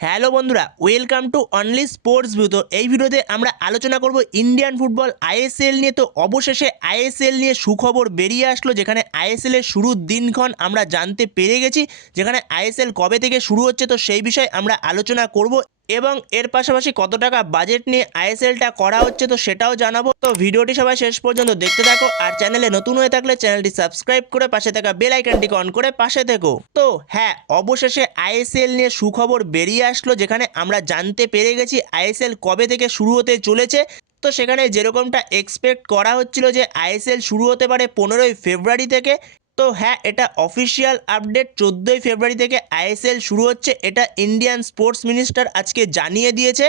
Hello বন্ধুরা, welcome to only sports view. তো এই ভিডিওতে আমরা আলোচনা করব ইন্ডিয়ান ফুটবল আইএসএল নিয়ে। তো অবশেষে আইএসএল নিয়ে সুখবর বেরিয়ে আসলো, যেখানে আইএসএল এর শুরুর দিনক্ষণ আমরা জানতে পেরে গেছি। যেখানে আইএসএল কবে থেকে শুরু হচ্ছে তো সেই বিষয়ে আমরা আলোচনা করব, এবং এর পাশাপাশি কত টাকা বাজেট নিয়ে আইএসএলটা করা হচ্ছে তো সেটাও জানাবো। তো ভিডিওটি সবাই শেষ পর্যন্ত দেখতে থাকো, আর চ্যানেলে নতুন হয়ে থাকলে চ্যানেলটি সাবস্ক্রাইব করে পাশে থাকা বেল আইকনটিকে অন করে পাশে থেকো। তো হ্যাঁ, অবশেষে আইএসএল নিয়ে সুখবর বেরিয়ে আসলো, যেখানে আমরা জানতে পেরে গেছি আইএসএল কবে থেকে শুরু হতে চলেছে। তো সেখানে যেরকমটা এক্সপেক্ট করা হচ্ছিল যে আইএসএল শুরু হতে পারে 15ই ফেব্রুয়ারি থেকে। তো হ্যাঁ, এটা অফিসিয়াল আপডেট, 14ই ফেব্রুয়ারি থেকে আইএসএল শুরু হচ্ছে। এটা ইন্ডিয়ান স্পোর্টস মিনিস্টার আজকে জানিয়ে দিয়েছে,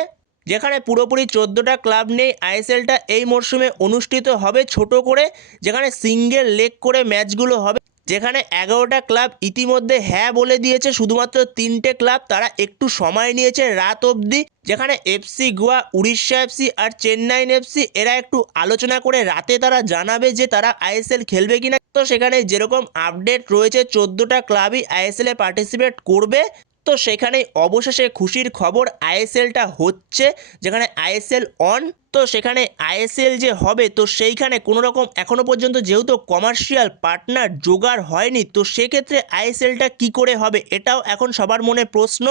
যেখানে পুরোপুরি 14টা ক্লাব নিয়ে আইএসএলটা এই মরশুমে অনুষ্ঠিত হবে ছোট করে, যেখানে সিঙ্গেল লেগ করে ম্যাচগুলো হবে। যেখানে 11টা ক্লাব ইতিমধ্যে হ্যাঁ বলে দিয়েছে, শুধুমাত্র 3টে ক্লাব তারা একটু সময় নিয়েছে রাত অবধি। যেখানে এফসি গোয়া, উড়িষ্যা এফসি আর চেন্নাইন এফসি এরা একটু আলোচনা করে রাতে তারা জানাবে যে তারা আইএসএল খেলবে কিনা। তো সেখানে যেরকম আপডেট রয়েছে 14টা ক্লাবই আইএসএলে পার্টিসিপেট করবে। তো সেখানেই অবশেষে খুশির খবর, আইএসএলটা হচ্ছে, যেখানে আইএসএল অন। তো সেখানে আইএসএল যে হবে তো সেইখানে কোনো রকম এখনও পর্যন্ত যেহেতু কমার্শিয়াল পার্টনার জোগাড় হয়নি, তো সেক্ষেত্রে আইএসএলটা কি করে হবে এটাও এখন সবার মনে প্রশ্ন।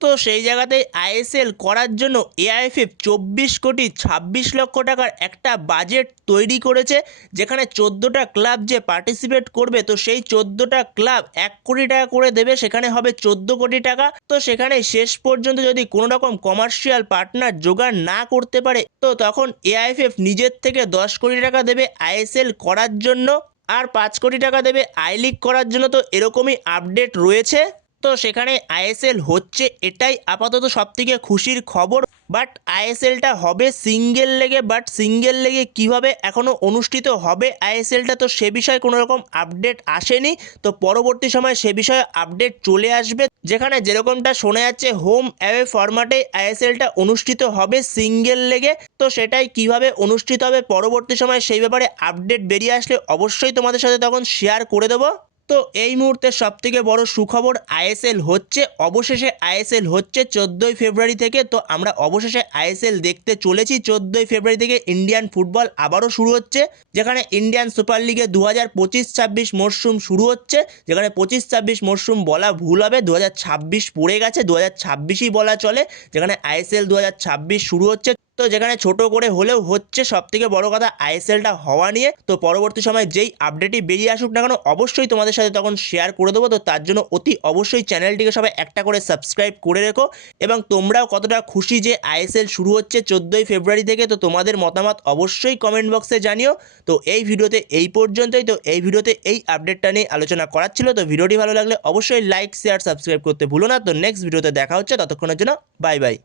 তো সেই জায়গাতেই আইএসএল করার জন্য এআইএফএফ 24,26,00,000 টাকার একটা বাজেট তৈরি করেছে, যেখানে 14টা ক্লাব যে পার্টিসিপেট করবে তো সেই 14টা ক্লাব 1 কোটি টাকা করে দেবে, সেখানে হবে 14 কোটি টাকা। তো সেখানে শেষ পর্যন্ত যদি কোনো রকম কমার্শিয়াল পার্টনার জোগাড় না করতে পারে তো তখন এআইএফএফ নিজের থেকে 10 কোটি টাকা দেবে আইএসএল করার জন্য, আর 5 কোটি টাকা দেবে আই লিগ করার জন্য। তো এরকমই আপডেট রয়েছে। তো সেখানে আইএসএল হচ্ছে, এটাই আপাতত সবথেকে খুশির খবর। বাট আইএসএলটা হবে সিঙ্গেল লেগে, বাট সিঙ্গেল লেগে কীভাবে এখনও অনুষ্ঠিত হবে আইএসএলটা তো সে বিষয়ে কোনো রকম আপডেট আসেনি। তো পরবর্তী সময় সে বিষয়ে আপডেট চলে আসবে, যেখানে যেরকমটা শোনা যাচ্ছে হোম অ্যাওয়ে ফরম্যাটে আইএসএলটা অনুষ্ঠিত হবে সিঙ্গেল লেগে। তো সেটাই কিভাবে অনুষ্ঠিত হবে পরবর্তী সময় সেই ব্যাপারে আপডেট বেরিয়ে আসলে অবশ্যই তোমাদের সাথে তখন শেয়ার করে দেবো। তো এই মুহূর্তে সবথেকে বড় সুখবর, আইএসএল হচ্ছে, অবশেষে আইএসএল হচ্ছে 14ই ফেব্রুয়ারি থেকে। তো আমরা অবশেষে আইএসএল দেখতে চলেছি। 14ই ফেব্রুয়ারি থেকে ইন্ডিয়ান ফুটবল আবারও শুরু হচ্ছে, যেখানে ইন্ডিয়ান সুপার লিগে 2025-26 মরশুম শুরু হচ্ছে। যেখানে 25-26 মরশুম বলা ভুল হবে, 2026 পড়ে গেছে, 2026ই বলা চলে। যেখানে আইএসএল 2026 শুরু হচ্ছে। তো যেখানে ছোট করে হলেও হচ্ছে, সব থেকে বড় কথা আইএসএলটা হওয়া নিয়ে। তো পরবর্তী সময় যেই আপডেটই বেরিয়ে আসুক না কেন অবশ্যই তোমাদের সাথে তখন শেয়ার করে দেবো। তো তার জন্য অতি অবশ্যই চ্যানেলটিকে সবাই একটা করে সাবস্ক্রাইব করে রেখো, এবং তোমরাও কতটা খুশি যে আইএসএল শুরু হচ্ছে 14ই ফেব্রুয়ারি থেকে তো তোমাদের মতামত অবশ্যই কমেন্ট বক্সে জানিও। তো এই ভিডিওতে এই পর্যন্তই। তো এই ভিডিওতে এই আপডেটটা নিয়ে আলোচনা করার ছিল। তো ভিডিওটি ভালো লাগলে অবশ্যই লাইক, শেয়ার, সাবস্ক্রাইব করতে ভুলো না। তো নেক্সট ভিডিওতে দেখা হচ্ছে, ততক্ষণের জন্য বাই বাই।